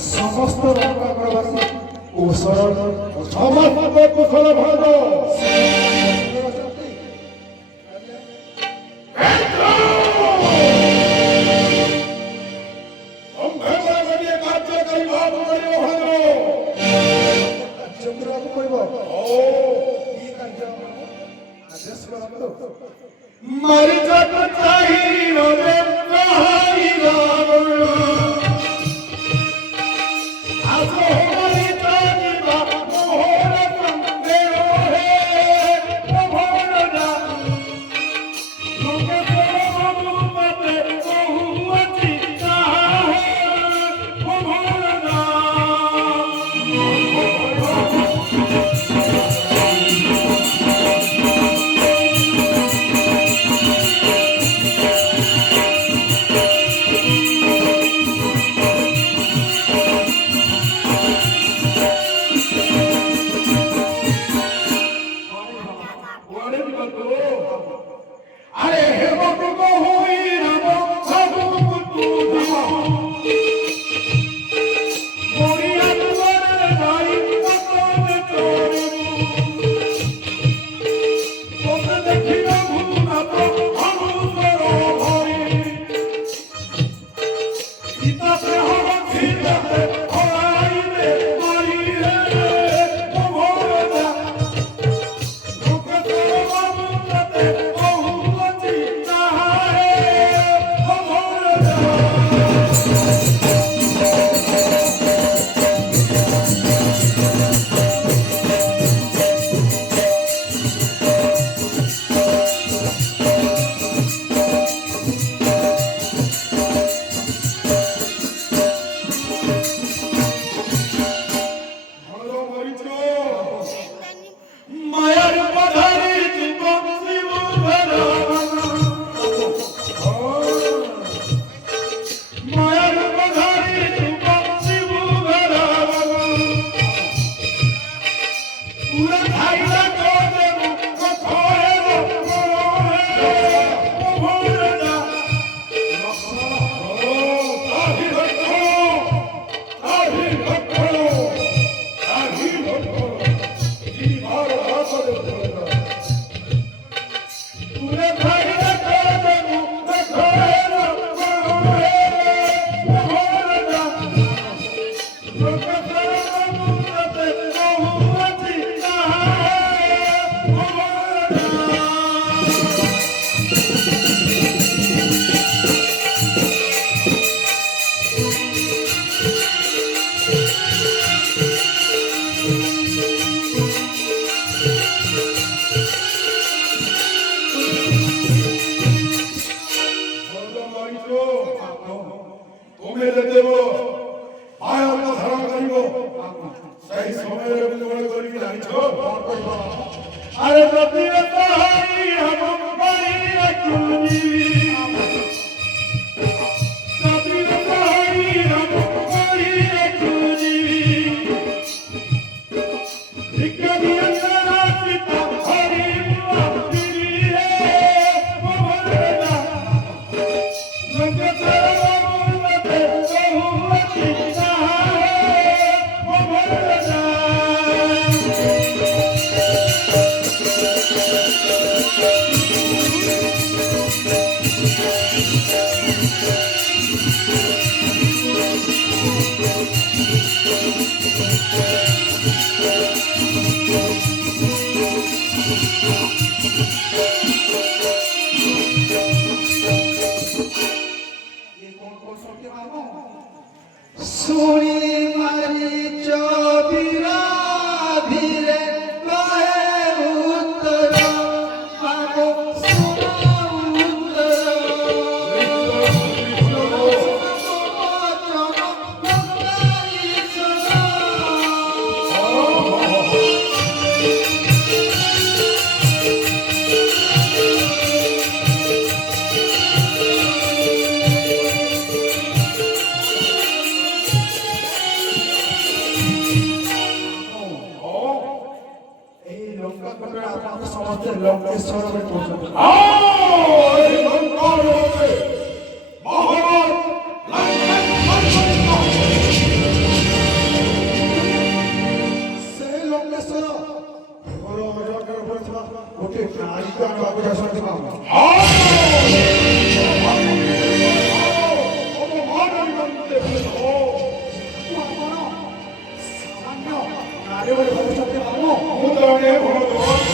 समस्त रंगवासी कुशल समस्त कुशल भाग मर जग चाहिए ତୁମେ ଦେବ ଆୟତ ଧାରଣ କରିବ ସେହି ସମୟରେ କଣ କରିବି ଜାଣିଛ? ଆରେ ଯଦି ତାହାରି ଆମ ପାଣି ରଖୁନି ଯଦି ତାହାରି ଆମ ପାଣି ରଖୁନି ଠିକ ଦିଅନ୍ତା ରାତି ହରି ମୁଆତିରି ରେ ମୋହନା ଲଙ୍କା ମତେ ବହୁତି ତାହା ମୋହନା सुनी मारी चौबीरा धीरे कहे उत्तर मानो सुना समस्त लंकेश्वर में पहुंचे এই লঙ্কার মধ্যে মহারাজ से लंकेश्वर বড় মজাকের উপরে ছিল ओके नायिका बाबू का साथ बाबू উদাহরণে ভগবান